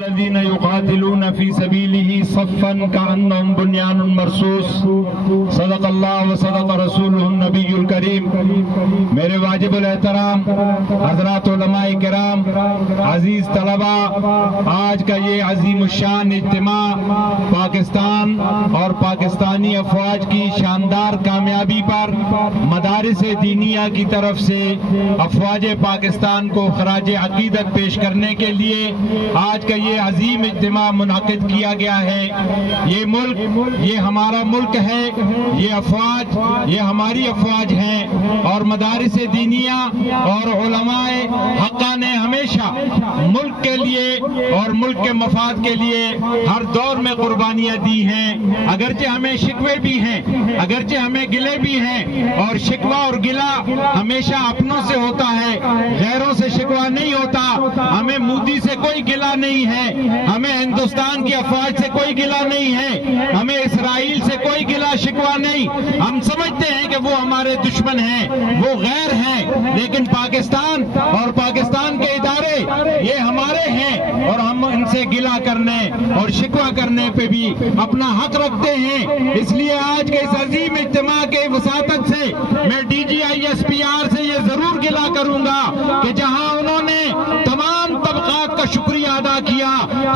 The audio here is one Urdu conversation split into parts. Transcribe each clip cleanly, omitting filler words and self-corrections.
الذين يقاتلون في سبيله صفا كأنهم بنيان مرصوص صدق اللہ وصدق رسولہ النبی الکریم۔ میرے واجب الاحترام حضرات علماء کرام، عزیز طلباء، آج کا یہ عظیم الشان اجتماع پاکستان اور پاکستانی افواج کی شاندار کامیابی پر مدارس دینیہ کی طرف سے افواج پاکستان کو خراج عقیدت پیش کرنے کے لیے آج کا یہ عظیم اجتماع منعقد کیا گیا ہے۔ یہ ملک، یہ ہمارا ملک ہے، یہ افواج، یہ ہماری افواج ہیں، اور مدارس دینیہ اور علماء حقہ نے ہمیشہ ملک کے لیے اور ملک کے مفاد کے لیے ہر دور میں قربانیاں دی ہیں۔ اگرچہ ہمیں شکوے بھی ہیں، اگرچہ ہمیں گلے بھی ہیں، اور شکوہ اور گلہ ہمیشہ اپنوں سے ہوتا ہے، غیروں سے شکوہ نہیں ہوتا۔ ہمیں مودی سے کوئی گلہ نہیں ہے، ہمیں ہندوستان کی افواج سے کوئی گلہ نہیں ہے، ہمیں اسرائیل سے کوئی گلہ شکوہ نہیں۔ ہم سمجھتے ہیں کہ وہ ہمارے دشمن ہیں، وہ غیر ہیں، لیکن پاکستان اور پاکستان کے ادارے یہ ہمارے ہیں، اور ہم ان سے گلہ کرنے اور شکوہ کرنے پہ بھی اپنا حق رکھتے ہیں۔ اس لیے آج کے اس عظیم اجتماع کے وساطت سے میں DGISPR سے یہ ضرور گلہ کروں گا کہ جہاں انہوں نے تمام طبقات کا شکریہ ادا کیا،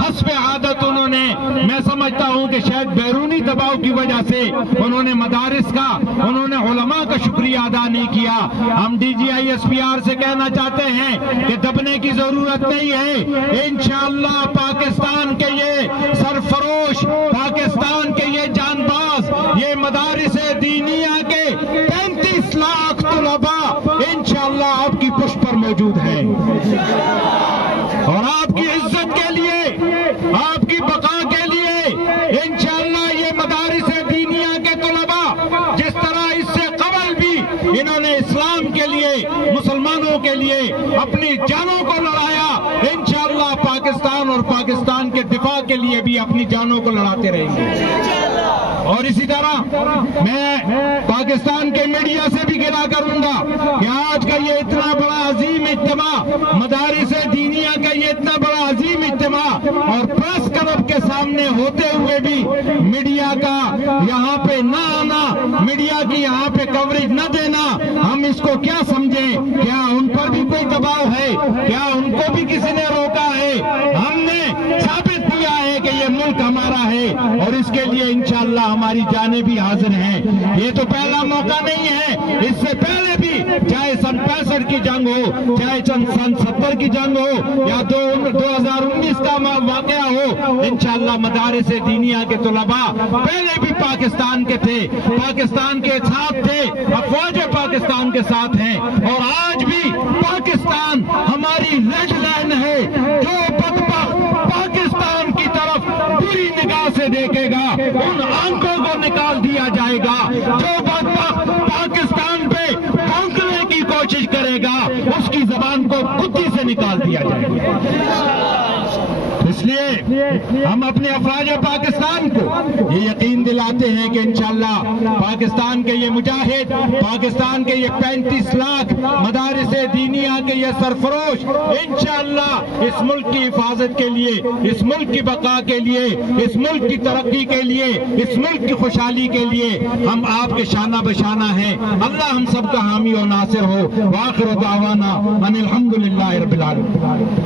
حسب عادت انہوں نے، میں سمجھتا ہوں کہ شاید بیرونی دباؤ کی وجہ سے انہوں نے مدارس کا، انہوں نے علماء کا شکریہ ادا نہیں کیا۔ ہم DGISPR سے کہنا چاہتے ہیں کہ دبنے کی ضرورت نہیں ہے۔ انشاءاللہ پاکستان کے یہ سرفروش، پاکستان کے یہ جان باز، یہ مدارس دینیہ کے 35 لاکھ طلباء انشاءاللہ آپ کی پشت پر موجود ہیں، اور آپ کی عزت کے لیے، آپ کی بقا کے لیے انشاءاللہ یہ مدارس دینیہ کے طلباء جس طرح اس سے قبل بھی انہوں نے اسلام کے لیے، مسلمانوں کے لیے اپنی جانوں کو لڑایا، انشاءاللہ پاکستان اور پاکستان کے دفاع کے لیے بھی اپنی جانوں کو لڑاتے رہیں گے۔ اور اسی طرح میں پاکستان کے میڈیا سے بھی گلہ کروں گا کہ آج کا یہ اتنا بڑا عظیم اجتماع، مدارس دینیہ کا یہ اتنا بڑا عظیم اجتماع، اور پریس کلب کے سامنے ہوتے ہوئے بھی میڈیا کا یہاں پہ نہ آنا، میڈیا کی یہاں پہ کوریج نہ دینا، ہم اس کو کیا سمجھیں؟ کیا ان پر بھی کوئی دباؤ ہے؟ کیا ان کو بھی کسی نے روکا ہے؟ ہم نے ثابت کیا ہے کہ یہ ملک ہمارا ہے، اور اس کے لیے انشاءاللہ ہماری جانیں بھی حاضر ہیں۔ یہ تو پہلا موقع نہیں ہے، اس سے پہلے بھی چاہے سن 65 کی جنگ ہو، چاہے سن 70 کی جنگ ہو، یا 2019 کا واقعہ ہو، انشاءاللہ مدارس دینیہ کے طلباء پہلے بھی پاکستان کے تھے، پاکستان کے ساتھ تھے، افواج پاکستان کے ساتھ ہیں، اور آج بھی پاکستان ہماری ریڈ لائن ہے۔ جو بدبخت پاکستان کی طرف بری نگاہ سے دیکھے گا ان آنکھوں کو نکال دیا جائے گا، جو بدبخت پاکستان پہ بھونکنے کی کوشش کرے گا اس کی زبان کو کتی سے نکال دیا جائے گا۔ اس لیے ہم اپنے افواج پاکستان کو یہ یقین دلاتے ہیں کہ انشاءاللہ پاکستان کے یہ مجاہد، پاکستان کے یہ 35 لاکھ مدارس دینیہ کے یہ سرفروش انشاءاللہ اس ملک کی حفاظت کے لیے، اس ملک کی بقا کے لیے، اس ملک کی ترقی کے لیے، اس ملک کی خوشحالی کے لیے ہم آپ کے شانہ بشانہ ہیں۔ اللہ ہم سب کا حامی و ناصر ہو۔ وآخر دعوانا ان الحمدللہ رب العالمین۔